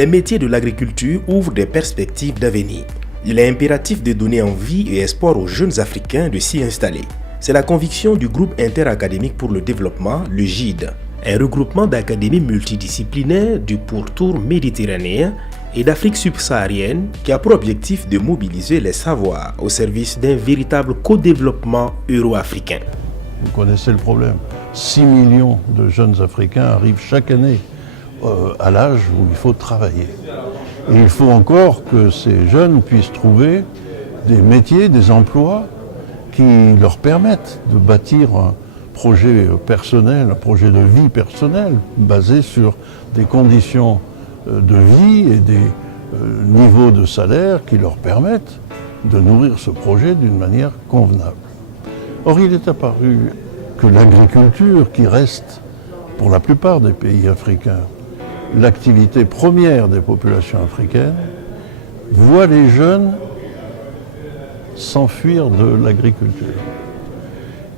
les métiers de l'agriculture ouvrent des perspectives d'avenir. Il est impératif de donner envie et espoir aux jeunes Africains de s'y installer. C'est la conviction du groupe interacadémique pour le développement, le GIDE, un regroupement d'académies multidisciplinaires du pourtour méditerranéen et d'Afrique subsaharienne qui a pour objectif de mobiliser les savoirs au service d'un véritable co-développement euro-africain. Vous connaissez le problème. 6 millions de jeunes Africains arrivent chaque année à l'âge où il faut travailler. Et il faut encore que ces jeunes puissent trouver des métiers, des emplois qui leur permettent de bâtir un projet personnel, un projet de vie personnelle basé sur des conditions de vie et des niveaux de salaire qui leur permettent de nourrir ce projet d'une manière convenable. Or, il est apparu que l'agriculture, qui reste pour la plupart des pays africains l'activité première des populations africaines, voit les jeunes s'enfuir de l'agriculture.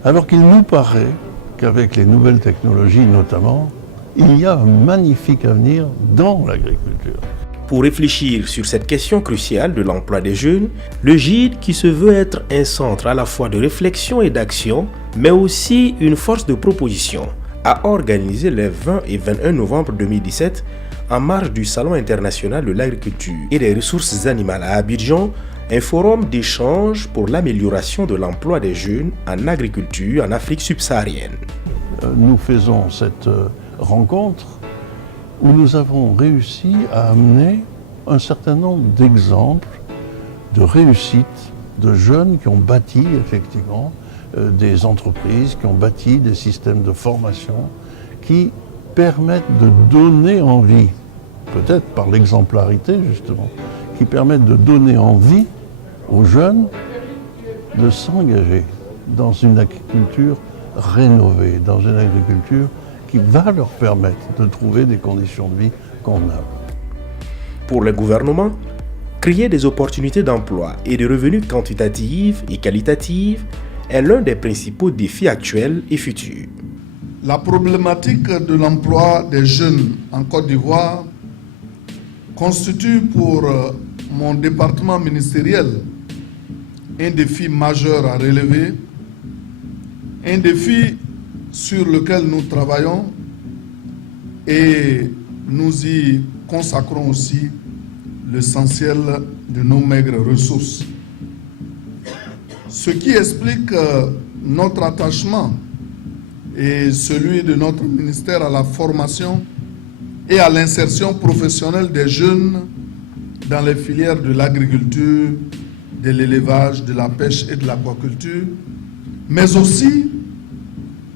Alors qu'il nous paraît qu'avec les nouvelles technologies notamment, il y a un magnifique avenir dans l'agriculture. Pour réfléchir sur cette question cruciale de l'emploi des jeunes, le GIDE, qui se veut être un centre à la fois de réflexion et d'action, mais aussi une force de proposition, a organisé les 20 et 21 novembre 2017, en marge du Salon international de l'agriculture et des ressources animales à Abidjan, un forum d'échange pour l'amélioration de l'emploi des jeunes en agriculture en Afrique subsaharienne. Nous faisons cette rencontre où nous avons réussi à amener un certain nombre d'exemples de réussite de jeunes qui ont bâti effectivement des entreprises, qui ont bâti des systèmes de formation qui permettent de donner envie, peut-être par l'exemplarité justement, qui permettent de donner envie aux jeunes de s'engager dans une agriculture rénovée, dans une agriculture qui va leur permettre de trouver des conditions de vie convenables. Pour le gouvernement, créer des opportunités d'emploi et de revenus quantitatifs et qualitatifs est l'un des principaux défis actuels et futurs. La problématique de l'emploi des jeunes en Côte d'Ivoire constitue pour mon département ministériel un défi majeur à relever, un défi sur lequel nous travaillons et nous y consacrons aussi l'essentiel de nos maigres ressources. Ce qui explique notre attachement et celui de notre ministère à la formation et à l'insertion professionnelle des jeunes dans les filières de l'agriculture, de l'élevage, de la pêche et de l'aquaculture, mais aussi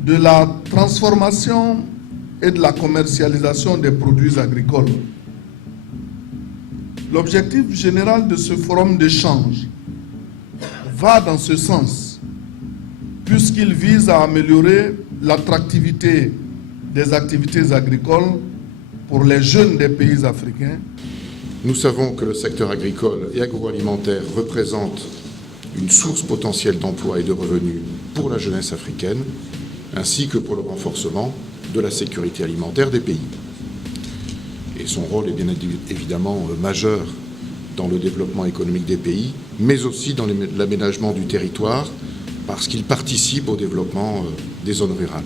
de la transformation et de la commercialisation des produits agricoles. L'objectif général de ce forum d'échange va dans ce sens, puisqu'il vise à améliorer l'attractivité des activités agricoles pour les jeunes des pays africains. Nous savons que le secteur agricole et agroalimentaire représente une source potentielle d'emploi et de revenus pour la jeunesse africaine, ainsi que pour le renforcement de la sécurité alimentaire des pays. Et son rôle est bien évidemment majeur dans le développement économique des pays, mais aussi dans l'aménagement du territoire, parce qu'il participe au développement des zones rurales.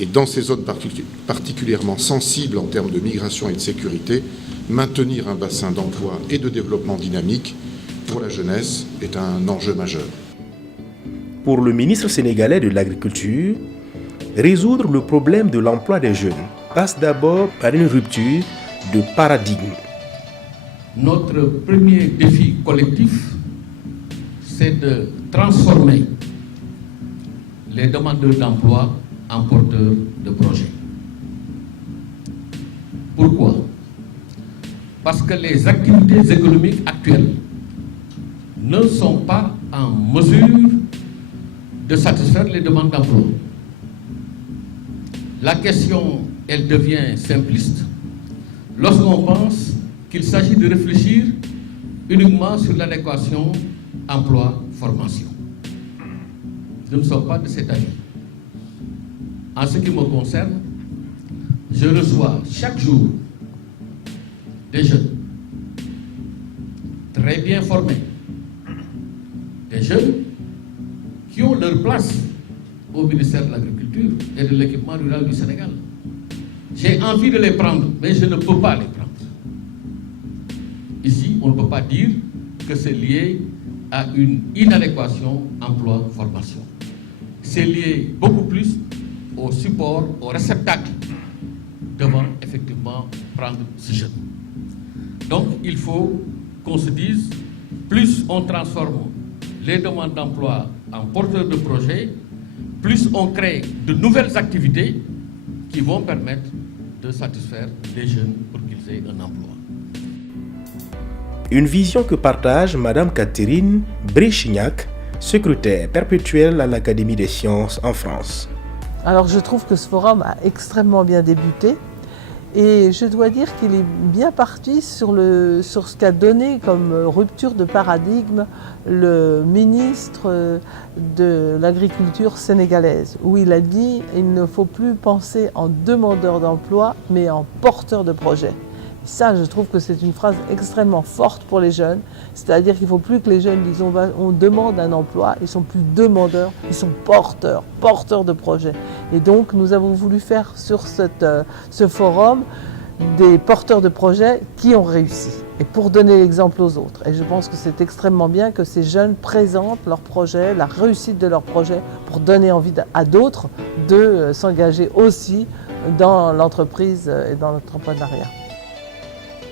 Et dans ces zones particulièrement sensibles en termes de migration et de sécurité, maintenir un bassin d'emploi et de développement dynamique pour la jeunesse est un enjeu majeur. Pour le ministre sénégalais de l'Agriculture, résoudre le problème de l'emploi des jeunes passe d'abord par une rupture de paradigme. Notre premier défi collectif, c'est de transformer les demandeurs d'emploi en porteurs de projets. Pourquoi? Parce que les activités économiques actuelles ne sont pas en mesure de satisfaire les demandes d'emploi. La question, elle devient simpliste lorsqu'on pense qu'il s'agit de réfléchir uniquement sur l'adéquation emploi-formation. Je ne suis pas de cet avis. En ce qui me concerne, je reçois chaque jour des jeunes très bien formés, des jeunes qui ont leur place au ministère de l'Agriculture et de l'Équipement rural du Sénégal. J'ai envie de les prendre, mais je ne peux pas les prendre. Ici, on ne peut pas dire que c'est lié à une inadéquation emploi-formation. C'est lié beaucoup plus au support, au réceptacle devant effectivement prendre ces jeunes. Donc, il faut qu'on se dise, plus on transforme les demandes d'emploi en porteurs de projets, plus on crée de nouvelles activités qui vont permettre de satisfaire les jeunes pour qu'ils aient un emploi. Une vision que partage Madame Catherine Bréchignac, secrétaire perpétuelle à l'Académie des sciences en France. Alors je trouve que ce forum a extrêmement bien débuté et je dois dire qu'il est bien parti sur ce qu'a donné comme rupture de paradigme le ministre de l'Agriculture sénégalaise, où il a dit qu'il ne faut plus penser en demandeur d'emploi mais en porteur de projet. Ça, je trouve que c'est une phrase extrêmement forte pour les jeunes. C'est-à-dire qu'il ne faut plus que les jeunes disent on demande un emploi, ils ne sont plus demandeurs, ils sont porteurs de projets. Et donc, nous avons voulu faire sur ce forum des porteurs de projets qui ont réussi. Et pour donner l'exemple aux autres. Et je pense que c'est extrêmement bien que ces jeunes présentent leurs projets, la réussite de leurs projets, pour donner envie à d'autres de s'engager aussi dans l'entreprise et dans l'entrepreneuriat.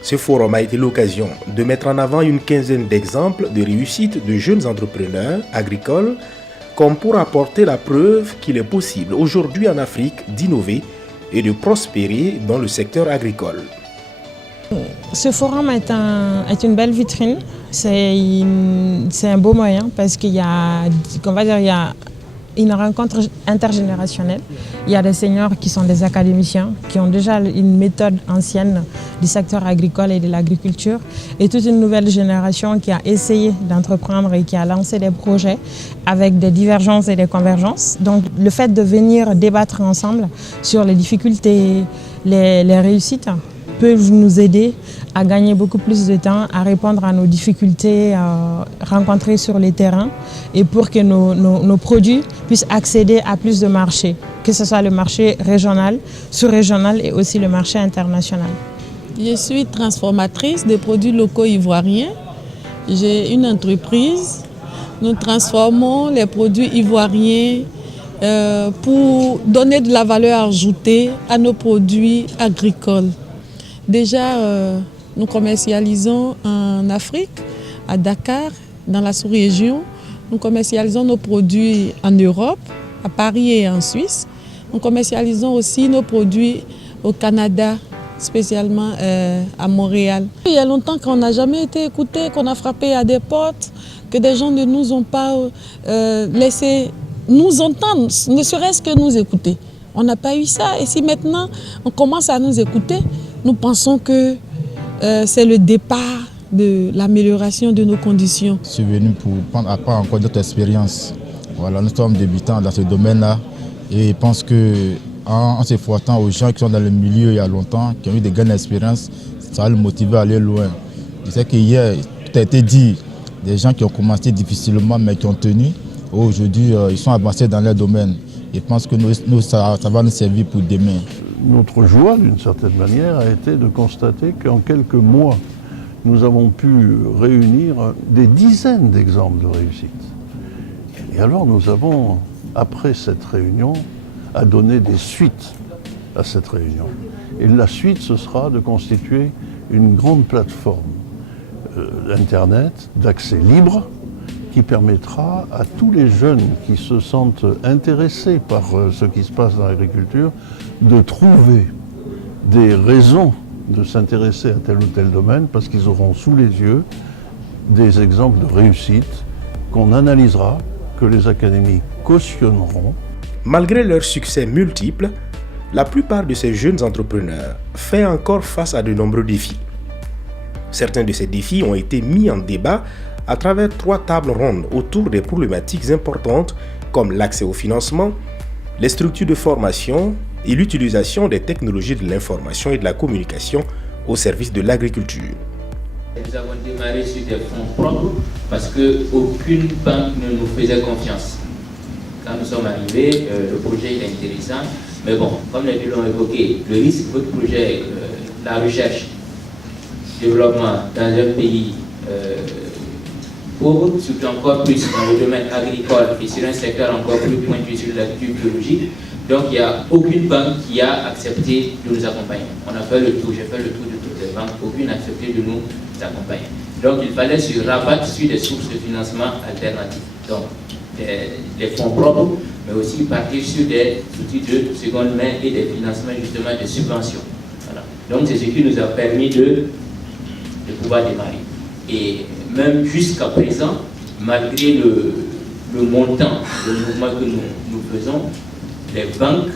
Ce forum a été l'occasion de mettre en avant une quinzaine d'exemples de réussite de jeunes entrepreneurs agricoles, comme pour apporter la preuve qu'il est possible aujourd'hui en Afrique d'innover et de prospérer dans le secteur agricole. Ce forum est une belle vitrine, c'est un beau moyen parce qu'il y a une rencontre intergénérationnelle. Il y a des seniors qui sont des académiciens, qui ont déjà une méthode ancienne du secteur agricole et de l'agriculture, et toute une nouvelle génération qui a essayé d'entreprendre et qui a lancé des projets avec des divergences et des convergences. Donc le fait de venir débattre ensemble sur les difficultés, les réussites, peut nous aider à gagner beaucoup plus de temps, à répondre à nos difficultés rencontrées sur les terrains et pour que nos produits puissent accéder à plus de marchés, que ce soit le marché régional, sous-régional et aussi le marché international. Je suis transformatrice de produits locaux ivoiriens. J'ai une entreprise. Nous transformons les produits ivoiriens pour donner de la valeur ajoutée à nos produits agricoles. Déjà, nous commercialisons en Afrique, à Dakar, dans la sous-région. Nous commercialisons nos produits en Europe, à Paris et en Suisse. Nous commercialisons aussi nos produits au Canada, spécialement à Montréal. Il y a longtemps qu'on n'a jamais été écouté, qu'on a frappé à des portes, que des gens ne nous ont pas laissé nous entendre, ne serait-ce que nous écouter. On n'a pas eu ça. Et si maintenant on commence à nous écouter, nous pensons que c'est le départ de l'amélioration de nos conditions. Je suis venu pour prendre à part encore d'autres expériences. Voilà, nous sommes débutants dans ce domaine-là et je pense qu'en s'efforçant aux gens qui sont dans le milieu il y a longtemps, qui ont eu des grandes expériences, ça va les motiver à aller loin. Je sais qu'hier, tout a été dit, des gens qui ont commencé difficilement mais qui ont tenu. Aujourd'hui, ils sont avancés dans leur domaine. Je pense que ça va nous servir pour demain. Notre joie, d'une certaine manière, a été de constater qu'en quelques mois, nous avons pu réunir des dizaines d'exemples de réussite. Et alors nous avons, après cette réunion, à donner des suites à cette réunion. Et la suite, ce sera de constituer une grande plateforme d'Internet, d'accès libre, qui permettra à tous les jeunes qui se sentent intéressés par ce qui se passe dans l'agriculture de trouver des raisons de s'intéresser à tel ou tel domaine parce qu'ils auront sous les yeux des exemples de réussite qu'on analysera, que les académies cautionneront. Malgré leurs succès multiples, la plupart de ces jeunes entrepreneurs font encore face à de nombreux défis. Certains de ces défis ont été mis en débat à travers 3 tables rondes autour des problématiques importantes comme l'accès au financement, les structures de formation et l'utilisation des technologies de l'information et de la communication au service de l'agriculture. Nous avons démarré sur des fonds propres parce qu'aucune banque ne nous faisait confiance. Quand nous sommes arrivés, le projet est intéressant, mais bon, comme les deux l'ont évoqué, le risque, votre projet, la recherche, développement dans un pays pauvre, surtout encore plus dans le domaine agricole et sur un secteur encore plus pointu sur l'agriculture biologique. Donc il n'y a aucune banque qui a accepté de nous accompagner. On a fait le tour, j'ai fait le tour de toutes les banques, aucune n'a accepté de nous accompagner. Donc il fallait se rabattre sur des sources de financement alternatives. Donc des fonds propres, mais aussi partir sur des outils de seconde main et des financements justement de subventions. Voilà. Donc c'est ce qui nous a permis de pouvoir démarrer. Et même jusqu'à présent, malgré le montant, le mouvement que nous faisons, les banques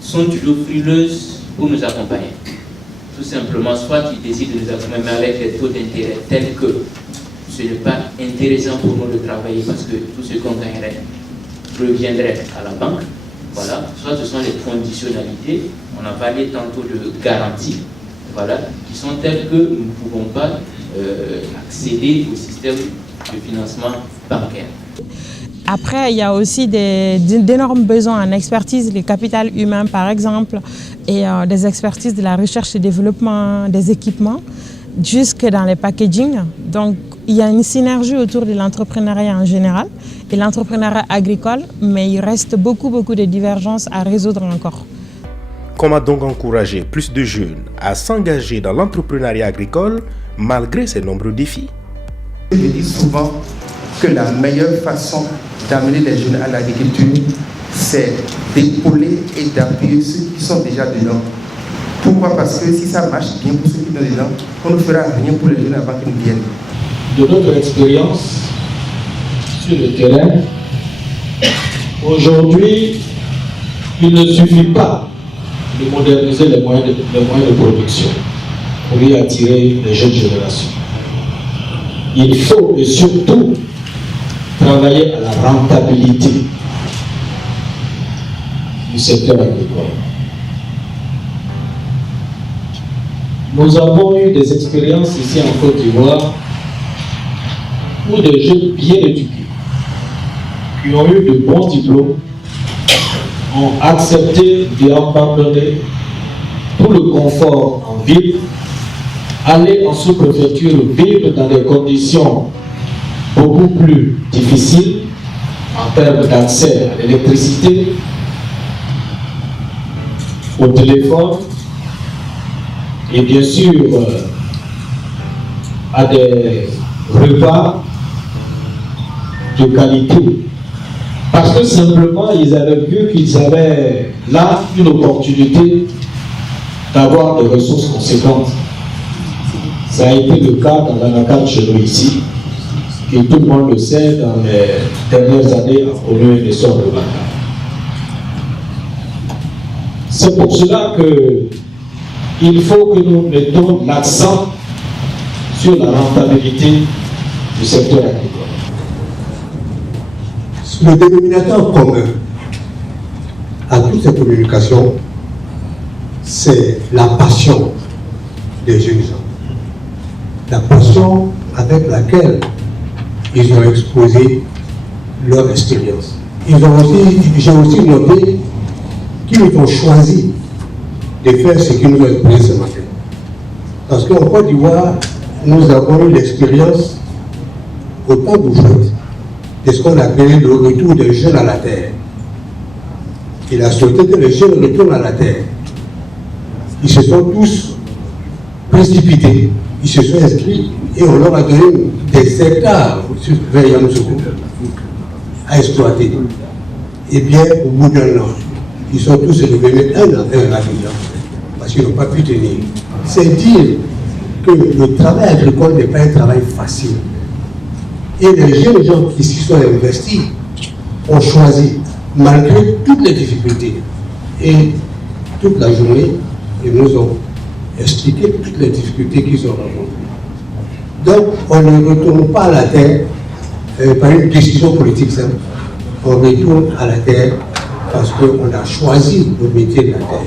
sont toujours frileuses pour nous accompagner. Tout simplement, soit ils décident de nous accompagner, mais avec des taux d'intérêt tels que ce n'est pas intéressant pour nous de travailler parce que tout ce qu'on gagnerait reviendrait à la banque. Voilà. Soit ce sont les conditionnalités, on a parlé tantôt de garanties, voilà, qui sont telles que nous ne pouvons pas accéder au système de financement bancaire. Après, il y a aussi d'énormes besoins en expertise, les capital humain par exemple, et des expertises de la recherche et développement des équipements, jusque dans les packaging. Donc, il y a une synergie autour de l'entrepreneuriat en général et l'entrepreneuriat agricole, mais il reste beaucoup de divergences à résoudre encore. Comment donc encourager plus de jeunes à s'engager dans l'entrepreneuriat agricole malgré ces nombreux défis? Je dis souvent que la meilleure façon d'amener les jeunes à l'agriculture, c'est d'épauler et d'appuyer ceux qui sont déjà dedans. Pourquoi? Parce que si ça marche bien pour ceux qui sont dedans, on ne fera rien pour les jeunes avant qu'ils nous viennent. De notre expérience sur le terrain, aujourd'hui, il ne suffit pas de moderniser les moyens de production pour y attirer les jeunes générations. Il faut et surtout travailler à la rentabilité du secteur agricole. Nous avons eu des expériences ici en Côte d'Ivoire où des jeunes bien éduqués, qui ont eu de bons diplômes, ont accepté d'abandonner tout le confort en ville, aller en sous-préfecture vivre dans des conditions beaucoup plus difficiles en termes d'accès à l'électricité, au téléphone et bien sûr à des repas de qualité. Parce que simplement ils avaient vu qu'ils avaient là une opportunité d'avoir des ressources conséquentes. Ça a été le cas dans l'anacarde chez nous ici, et tout le monde le sait, dans les dernières années, a connu un essor de l'anacarde. C'est pour cela qu'il faut que nous mettons l'accent sur la rentabilité du secteur agricole. Le dénominateur commun à toutes ces communications, c'est la passion des jeunes gens. La passion avec laquelle ils ont exposé leur expérience. J'ai aussi noté qu'ils ont choisi de faire ce qu'ils nous ont expliqué ce matin. Parce qu'en Côte d'Ivoire, nous avons eu l'expérience au temps d'aujourd'hui de ce qu'on appelait le retour des jeunes à la terre. Il a souhaité que les jeunes retournent à la terre. Ils se sont tous précipités, ils se sont inscrits et on leur a donné des hectares vers Yamoussoukro à exploiter. Et bien, au bout d'un an, ils sont tous devenus un rapidement parce qu'ils n'ont pas pu tenir. C'est dire que le travail agricole n'est pas un travail facile. Et les jeunes gens qui s'y sont investis ont choisi, malgré toutes les difficultés. Et toute la journée, ils nous ont expliqué toutes les difficultés qu'ils ont rencontrées. Donc, on ne retourne pas à la terre par une décision politique simple. On retourne à la terre parce qu'on a choisi le métier de la terre.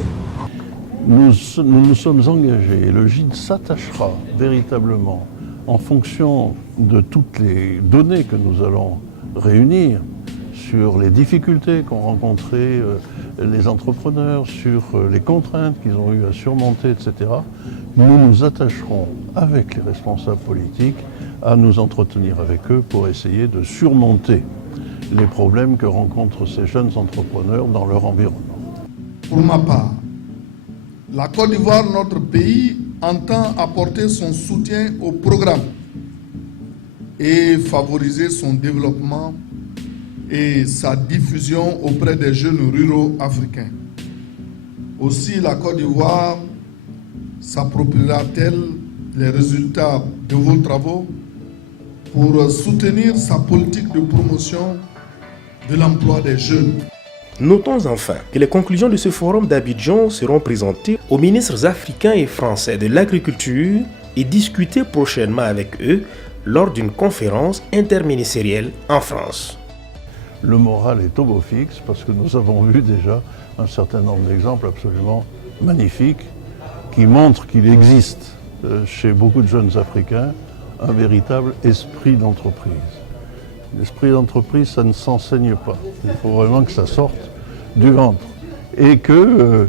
Nous nous sommes engagés et le GID s'attachera véritablement en fonction de toutes les données que nous allons réunir sur les difficultés qu'ont rencontrées les entrepreneurs, sur les contraintes qu'ils ont eu à surmonter, etc. Nous nous attacherons avec les responsables politiques à nous entretenir avec eux pour essayer de surmonter les problèmes que rencontrent ces jeunes entrepreneurs dans leur environnement. Pour ma part, la Côte d'Ivoire, notre pays, entend apporter son soutien au programme et favoriser son développement et sa diffusion auprès des jeunes ruraux africains. Aussi, la Côte d'Ivoire s'appropriera-t-elle les résultats de vos travaux pour soutenir sa politique de promotion de l'emploi des jeunes. Notons enfin que les conclusions de ce forum d'Abidjan seront présentées aux ministres africains et français de l'agriculture et discutées prochainement avec eux lors d'une conférence interministérielle en France. Le moral est au beau fixe parce que nous avons vu déjà un certain nombre d'exemples absolument magnifiques qui montrent qu'il existe chez beaucoup de jeunes Africains un véritable esprit d'entreprise. L'esprit d'entreprise, ça ne s'enseigne pas. Il faut vraiment que ça sorte du ventre. Et que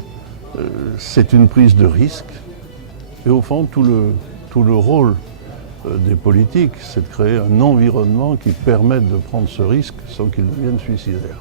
c'est une prise de risque. Et au fond, tout le rôle des politiques, c'est de créer un environnement qui permette de prendre ce risque sans qu'il devienne suicidaire.